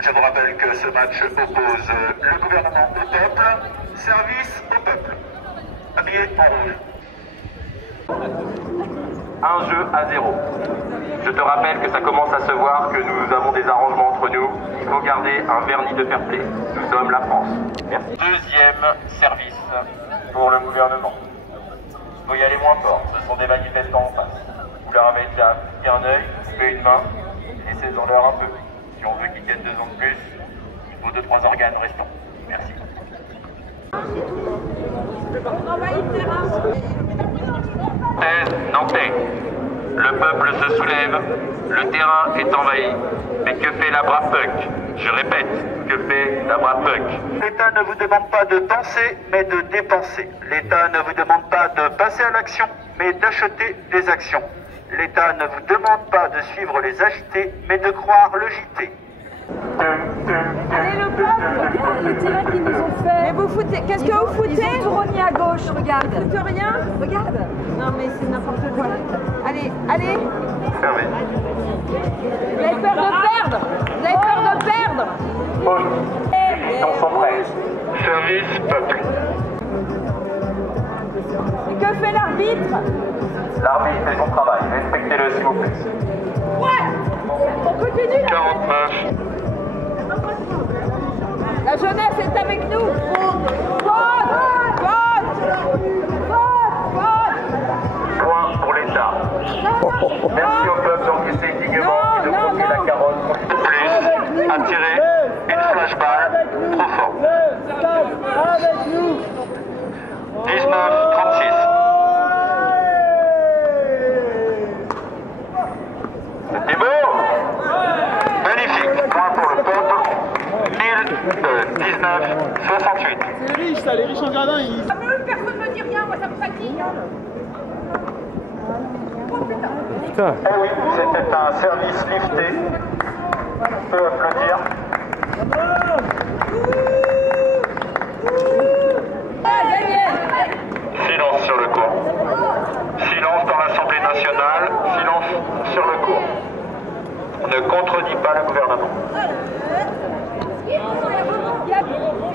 Je vous rappelle que ce match oppose le gouvernement au peuple, service au peuple. Habillé en rouge. Un jeu à 0. Je te rappelle que ça commence à se voir, que nous avons des arrangements entre nous. Il faut garder un vernis de fair play. Nous sommes la France. Merci. Deuxième service pour le gouvernement. Il faut y aller moins fort. Ce sont des manifestants en face. Vous leur avez déjà pris un œil, coupé une main, laissez-en-leur un peu. Si on veut qu'ils tiennent 2 ans de plus, il faut 2-3 organes restants. Merci. Thèse Nantais. Le peuple se soulève, le terrain est envahi. Mais que fait la brave peuple? Je répète, que fait la brave peuple? L'État ne vous demande pas de penser, mais de dépenser. L'État ne vous demande pas de passer à l'action, mais d'acheter des actions. L'État ne vous demande pas de suivre les agités, mais de croire le JT. Allez le peuple, regarde le terrain qu'ils nous ont fait. Mais vous foutez, qu'est-ce que vous foutez? Ils ont tourné à gauche, regarde. Vous foutez rien? Regarde. Non mais c'est n'importe quoi. Allez, allez. Fermé. Vous avez peur de perdre? Vous avez peur de perdre? Oui. Ils sont prêts. Service peuple. Et que fait l'arbitre? L'arbitre fait son travail. Respectez-le s'il vous plaît. Ouais. On continue là. 49. La jeunesse est avec nous. Vote! Vote! Vote! Vote! Point pour l'État. Merci au peuple d'encaisser dignement et de bloquer la carotte. Plus, attirer une flashball trop fort. 19-36. C'était beau. Magnifique. Point pour le peuple. 19-68. C'est les riches, ça, les riches en gradin, ils... Personne ne me dit rien, moi ça me fatigue. Eh oui, c'était un service lifté. On peut applaudir. Silence sur le cours. Silence dans l'Assemblée nationale. Silence sur le cours. On ne contredit pas le gouvernement.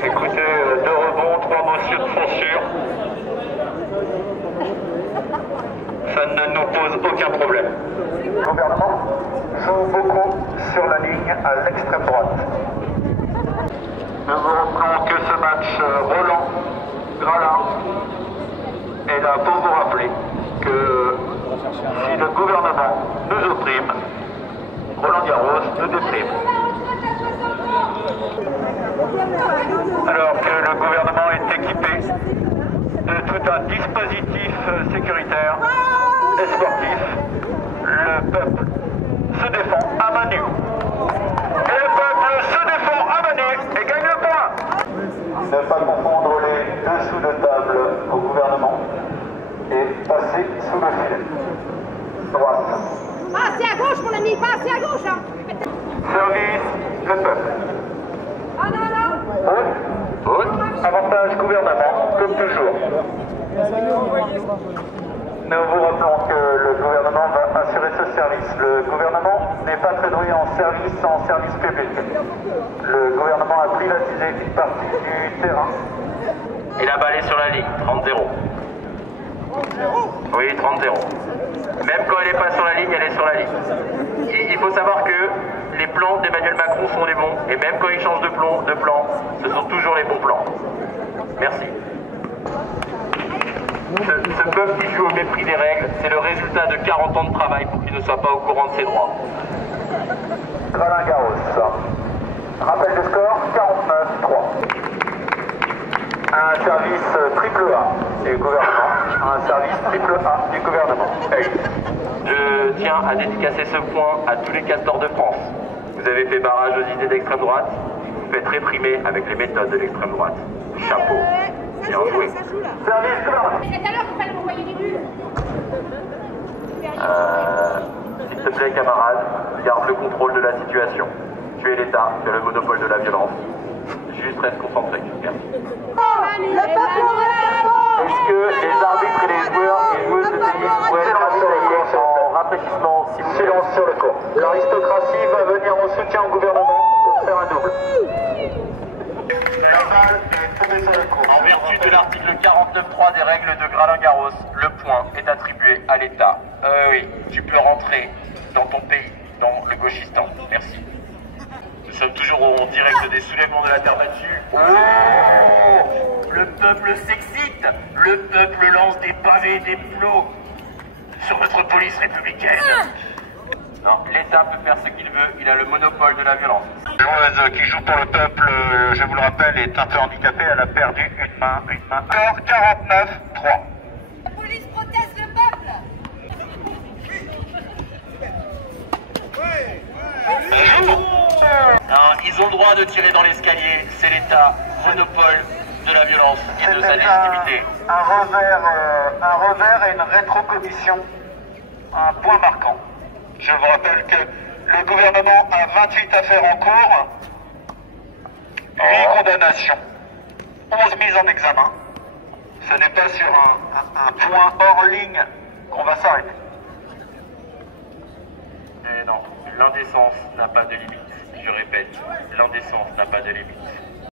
Écoutez, 2 rebonds, 3 motions de censure. Ça ne nous pose aucun problème. Le gouvernement joue beaucoup sur la ligne à l'extrême droite. Nous vous rappelons que ce match Roland-Gralin est là pour vous rappeler que si le gouvernement nous opprime, Roland-Garros nous déprime. Alors que le gouvernement est équipé de tout un dispositif sécuritaire et sportif, le peuple se défend à main nue. Et le peuple se défend à main nue et gagne le point. Ne pas confondre les dessous de table au gouvernement et passer sous le filet. Droite. Pas assez à gauche mon ami, pas assez à gauche hein. Service, le peuple. Ah non non. Haute, avantage gouvernement, comme toujours. Nous vous rappelons que le gouvernement va assurer ce service. Le gouvernement n'est pas très doué en service public. Le gouvernement a privatisé une partie du terrain. Et la balle est sur la ligne, 30-0. Oui, 30-0. Même quand elle n'est pas sur la ligne, elle est sur la ligne. Et il faut savoir que les plans d'Emmanuel Macron sont les bons. Et même quand il change de plan, ce sont toujours les bons plans. Merci. Ce peuple qui joue au mépris des règles, c'est le résultat de 40 ans de travail pour qu'il ne soit pas au courant de ses droits. Roland-Garros. Rappel de score, 49-3. Un service triple A du gouvernement. Un service triple A du gouvernement. Je tiens à dédicacer ce point à tous les castors de France. Vous avez fait barrage aux idées d'extrême droite, vous faites réprimer avec les méthodes de l'extrême droite. Chapeau. Bien joué. Service gouvernement. C'est à l'heure qu'il fallait m'envoyer des bulles. S'il te plaît, camarade, garde le contrôle de la situation. Tu es l'État, tu as le monopole de la violence. Juste reste concentré. Merci. Est-ce que les arbitres et les joueurs et joueuses de tennis pourraient être rassurés en rafraîchissement, s'il vous plaît? Silence sur le cours. L'aristocratie va venir en soutien au gouvernement pour faire un double. La balle est tombée sur le cours. En vertu de l'article 49.3 des règles de Gralin-Garros, le point est attribué à l'État. Oui, tu peux rentrer dans ton pays, dans le Gauchistan. Merci. Nous sommes toujours en direct des soulèvements de la terre battue. Oh, le peuple s'excite. Le peuple lance des pavés et des plots sur notre police républicaine. Non, l'État peut faire ce qu'il veut, il a le monopole de la violence. La joueuse qui joue pour le peuple, je vous le rappelle, est un peu handicapée, elle a perdu une main. Score 49-3. La police proteste le peuple. Non, ils ont le droit de tirer dans l'escalier, c'est l'État, monopole de la violence et de sa légitimité. Un revers et une rétrocommission. Un point marquant. Je vous rappelle que le gouvernement a 28 affaires en cours, 8 condamnations, 11 mises en examen. Ce n'est pas sur un point hors ligne qu'on va s'arrêter. Mais non, l'indécence n'a pas de limite. Je répète, l'indécence n'a pas de limite.